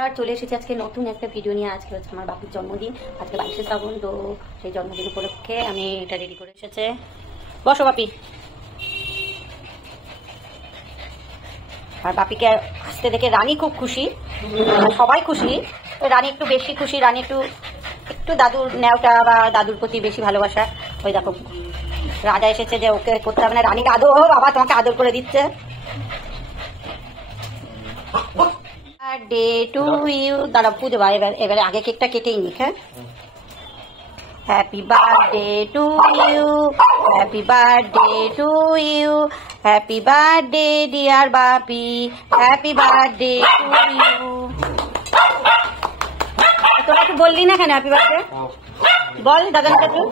আর চলে এসেছি আজকে নতুন একটা ভিডিও নিয়ে। আজকে হচ্ছে আমার বাপির জন্মদিন, আজকে 22শে শ্রাবণ। তো সেই জন্মদিন উপলক্ষে আমি এটা রেডি করে এসেছে। বসো বাপি। আর বাপিকে আসতে দেখে রানী খুব খুশি, সবাই খুশি। তো রানী একটু বেশি খুশি, রানী একটু একটু দাদুর নেওটা বা দাদুর প্রতি বেশি ভালোবাসা। ওই দেখো রাজা এসেছে যে ওকে করতে হবে না, রানীকে আদর, ও বাবা তোমাকে আদর করে দিচ্ছে। Birthday to you. দাঁড়া পুজো বা এবারে আগে কেকটা কেটেই নিক। হ্যাঁ, happy birthday to you, happy birthday to you, happy birthday dear Bapi, happy birthday to you. তোরা তো বললি না কেন হ্যাপি বার্থডে? বল দাদাকে তুই।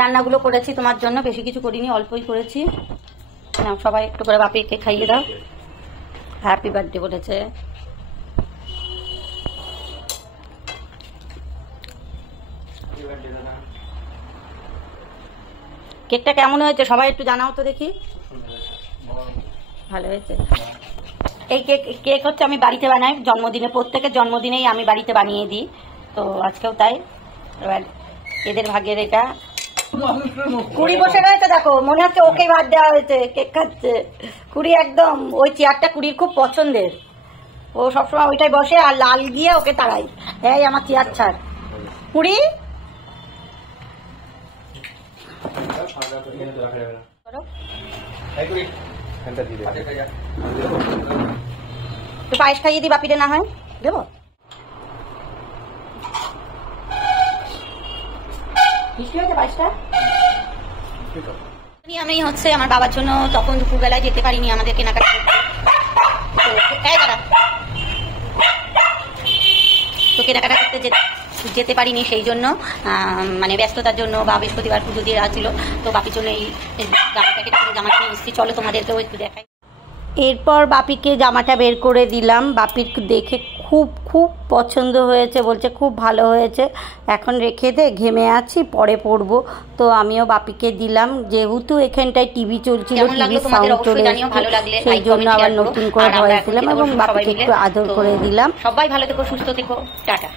রান্নাগুলো করেছি তোমার জন্য, বেশি কিছু করিনি, অল্পই করেছি। সবাই একটু করে বাপিকে খাইয়ে দাও। হ্যাপি বার্থডে বলেছে। কেকটা কেমন হয়েছে সবাই একটু জানাও তো দেখি। ভালো হয়েছে। এই কেক হচ্ছে আমি বাড়িতে বানাই জন্মদিনে, প্রত্যেকের জন্মদিনেই আমি বাড়িতে বানিয়ে দিই। তো আজকেও তাই। এবার এদের ভাগ্যের এটা। কুড়ি বসে রয়েছে, দেখো মনে হচ্ছে ওকে ভাত দেওয়া হয়েছে, কেক খাচ্ছে কুড়ি। একদম ওই চেয়ারটা কুড়ির খুব পছন্দের, ও সবসময় ওইটাই বসে আর লাল গিয়ে ওকে তাড়াই, এই আমার চেয়ার ছাড় কুড়ি। তো পায়েস খাইয়ে দিই বাপিরে, না হয় দেবো। আমি হচ্ছে আমার বাবার জন্য তখন দুপুরবেলায় যেতে পারিনি, আমাদের কেনাকাটা করতে। তো কেনাকাটা করতে যেতে পারিনি, সেই জন্য মানে ব্যস্ততার জন্য বা বৃহস্পতিবার পুজো দিয়ে ছিল। তো বাপির জন্য এই জামাটা নিয়ে এসেছি, চলো তোমাদেরকেও একটু দেখাই। এরপর বাপিকে জামাটা বের করে দিলাম। বাপির দেখে খুব খুব পছন্দ হয়েছে, বলছে খুব ভালো হয়েছে, এখন রেখে দে, ঘেমে আছি, পরে পরবো। তো আমিও বাপিকে দিলাম, যেহেতু এখানটায় টিভি চলছিল, টিভির সাউন্ড চলে এসেছে, সেই জন্য আবার নতুন করে ভয়েছিলাম এবং বাপিকে একটু আদর করে দিলাম। সবাই ভালো থেকো, সুস্থ থেকো, টাটা।